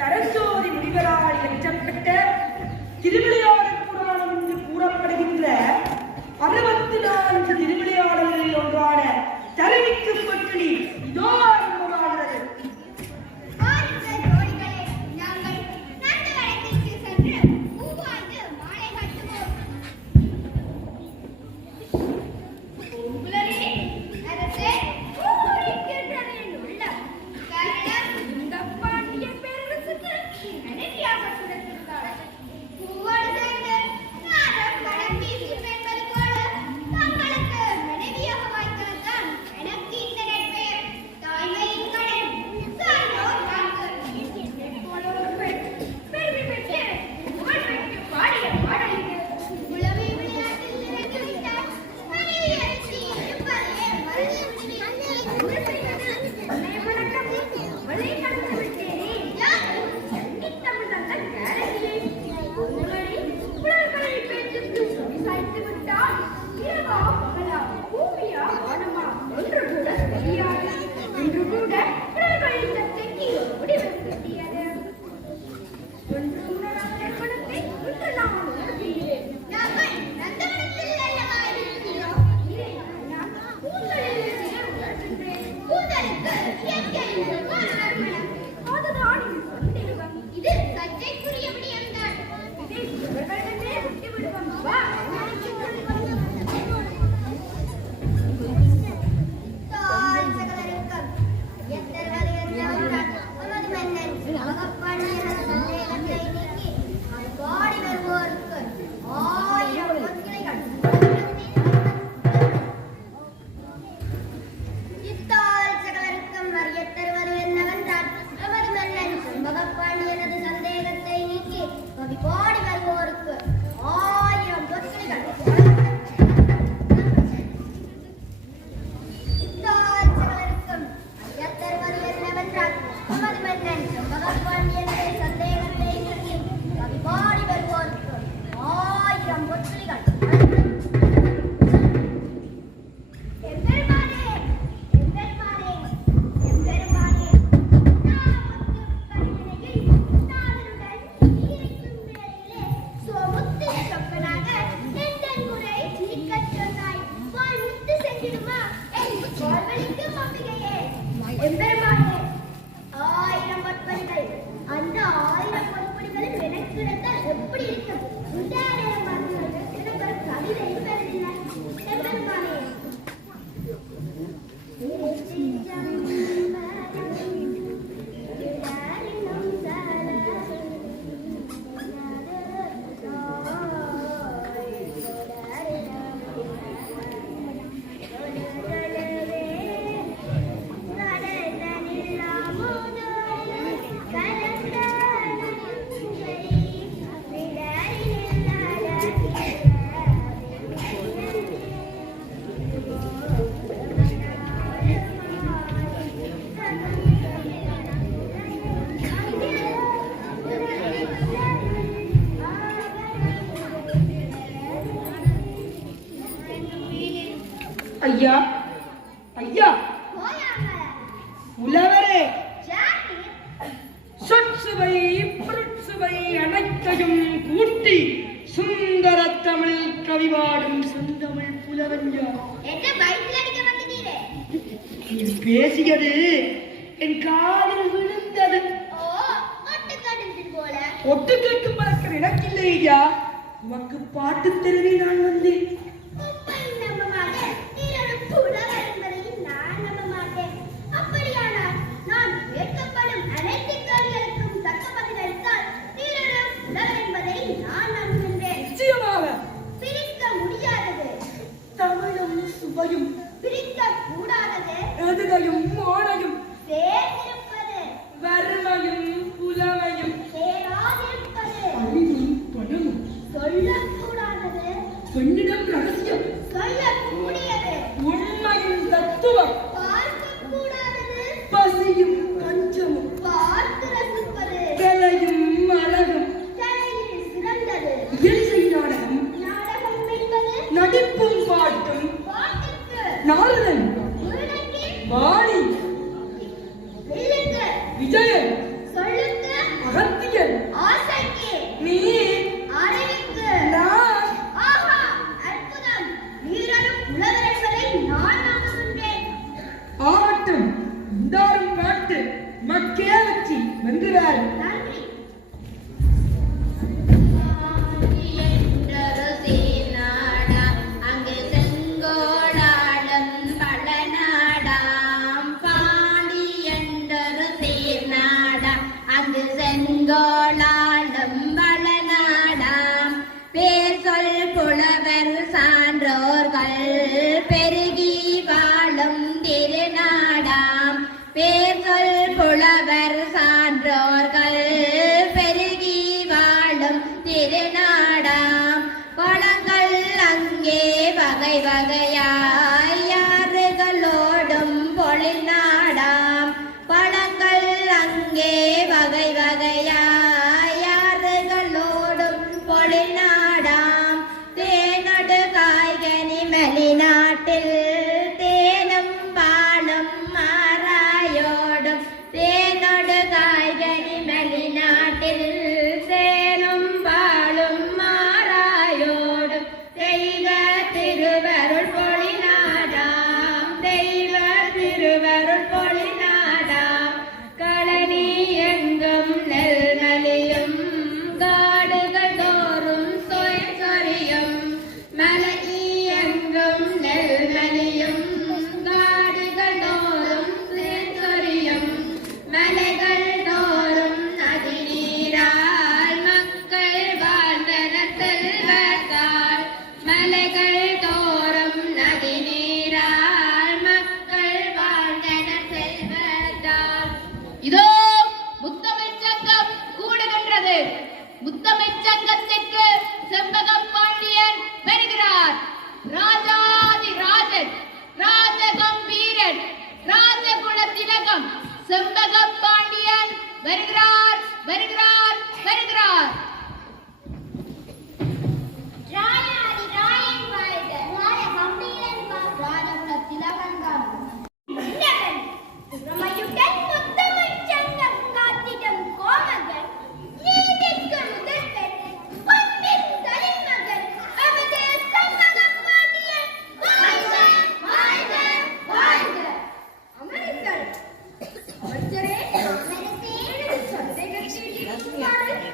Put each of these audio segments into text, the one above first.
சரஸ்வதி முனிவரால் இயற்றப்பட்ட திருவிளையாடல் Yeah. கொஞ்சம். என்ன என் காதில் விழுந்தது. ஓ ஒட்டு கேட்டு ஒட்டு கேட்கும் பழக்கம் எனக்கு இல்லையா உனக்கு பாட்டு தெருவே நான் வந்தேன். சுவையும் பிரிக்க கூடாதது. எதுகையும் மோனையும் நாலு வா આવ્યા ગયા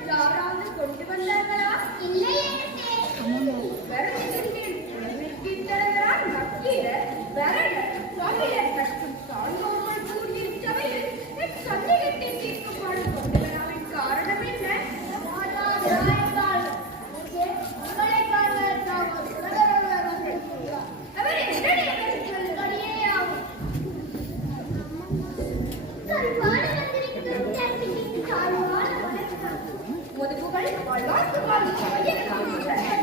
Laura 老师我我也是老师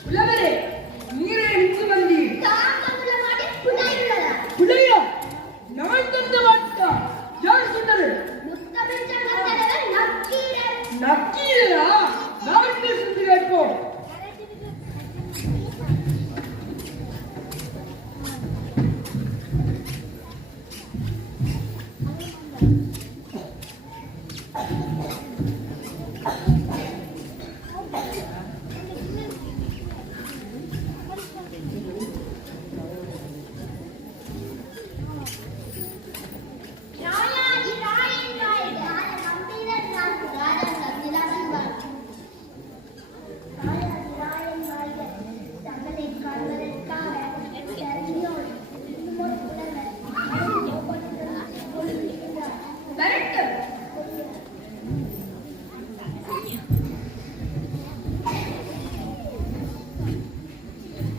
ಕುಲವರೆ ನೀರೇ ಹೆಚ್ಚು ಮಂದಿ ಕುಲಯ್ಯ ನಾನ್ ತಂದ ವಾಟ ಯಾರು ಸುಟ್ಟರು ನಕ್ಕೀರ ನಾನ್ ಸುತ್ತಿಗೆ ಹಾಕೋ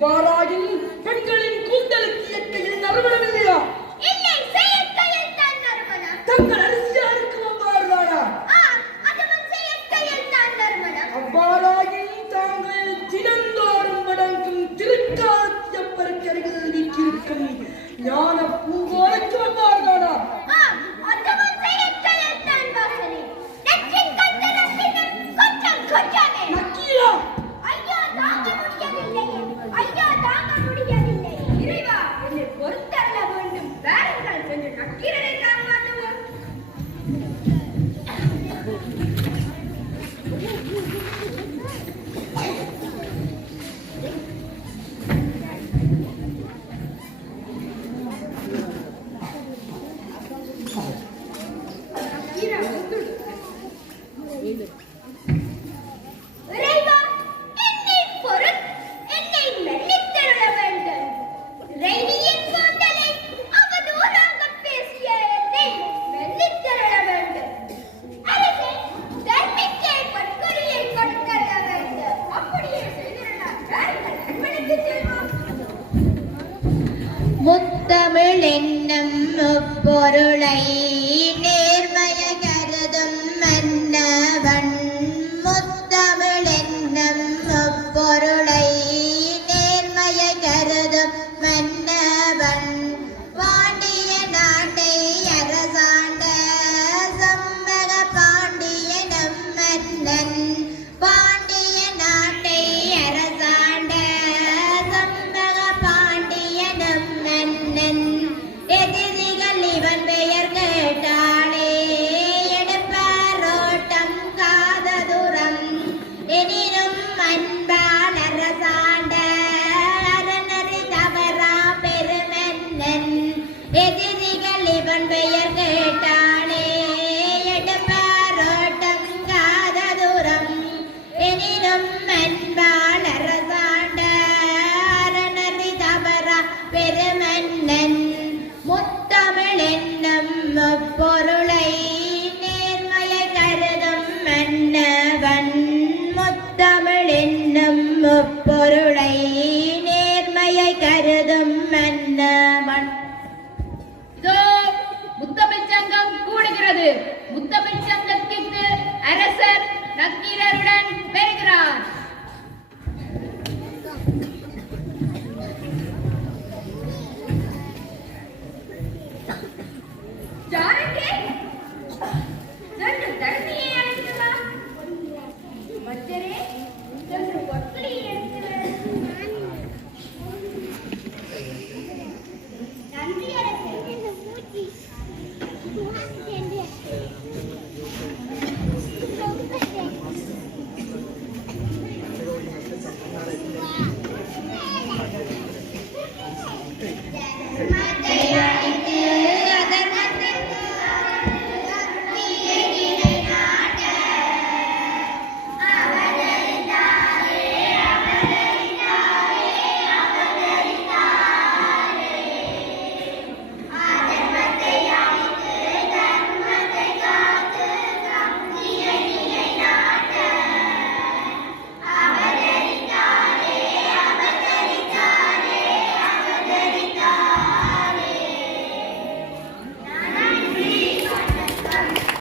Baragi பெயர் கேட்டானே எடப்பாரோட்டம் காததுரம் எனினும் அன்பான் அரசாண்டரணதி தவற பெருமன்னன். முத்தமிழ் என்னும் பொருளை நேர்மைய கருதும் மன்னவன். முத்தமிழ் என்னும் பொருளை